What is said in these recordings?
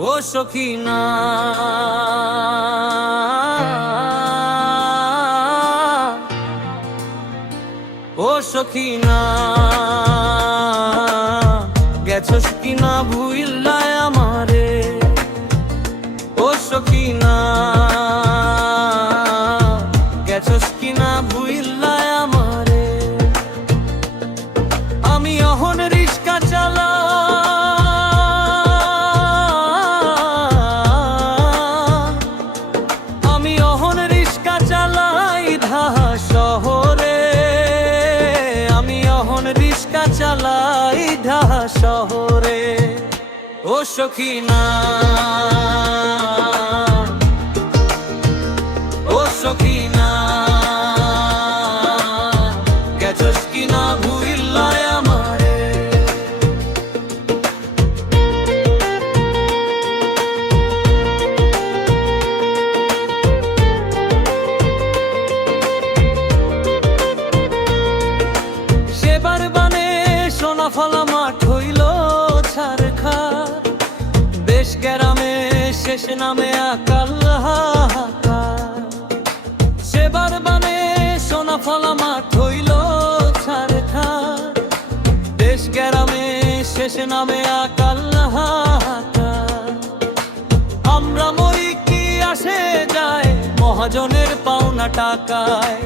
ও সখিনা ও সখিনা গেছস কিনা ভুইল্লায় আমারে ও সখিনা গেছস কিনা ভুইল্লায় আমারে আমি অহন রিস্কা চালা চালাই ঢাকা শহরে ও সখিনা ও সখিনা গেছস কিনা ভুইল্লায় আমারে সেবার ফলা মাঠ হইল ছারখা দেশ গ্রামে শেষ নামে আকাল হাহাকার সেবার বানে সোনা ফলা মাঠ হইল ছারখা দেশ গ্রামে শেষ নামে আকাল হাহাকার আমরা মরি কি আসে যায় মহাজনের পাওনা টাকায়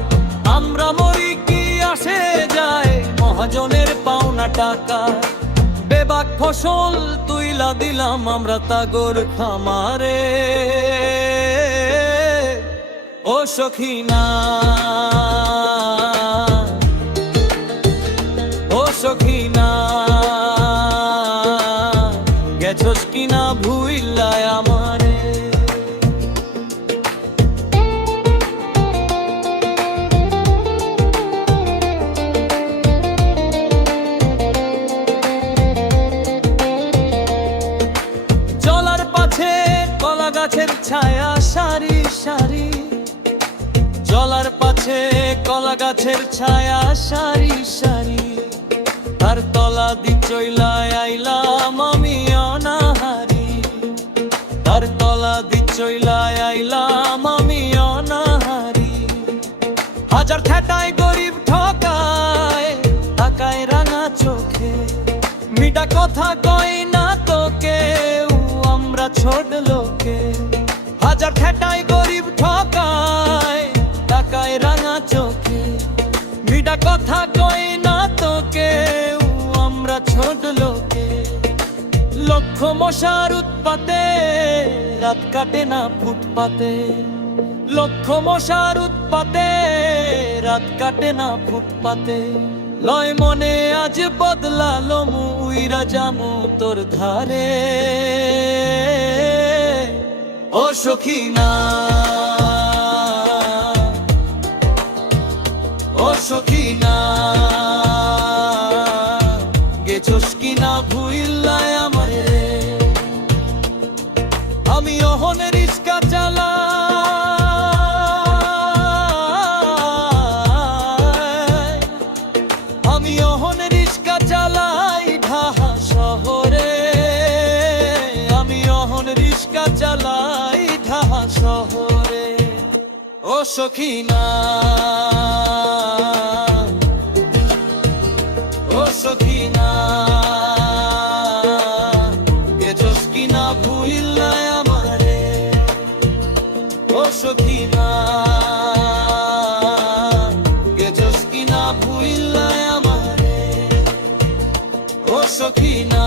আমরা মরি কি আসে যায় মহাজনের পাওনা টাকা বেবাক ফসল তুইলা দিলাম আমরা তাগর খামারে ও সখিনা ও সখিনা গেছস কিনা ভুইল্লায় আমারে গাছের ছায়া সারি সারি জলার পাছে কলা গাছের ছায়া সারি সারি তার তলা দি চইলায় আইলাম আমি অনাহারি তার তলা দি চইলায় আইলাম আমি অনাহারি হাজার ঠেটায় গরিব ঠকায় তাকায় রাঙা চোখে মিঠা কথা কয় না তো কেউ আমরা ছোট লোকে হাজার ঠেটায় গরিব ঠকায় টাকায় রাঙা চোখে মিঠা কথা কয় না তো কেউ আমরা ছোট লোকে লক্ষ মশার উৎপাতে রাত কাটে না ফুটপাতে লক্ষ মশার উৎপাতে রাত কাটে না ফুটপাতে লয় মনে আজ বদলালো মুইরা জামু তোর ধারে ও সখিনা ও সখিনা গেছস কিনা ভুইল্লায় আমারে আমি অহন রিস্কা চালা আমি অহন রিস্কা চালাই ঢাকা শহরে আমি অহন রিস্কা চালাই ঢাকা শহরে ও সখিনা ও সখিনা গেছস কিনা ভুইল্লায় আমারে ও সখিনা গেছস কিনা ভুইল্লায় আমারে ও সখিনা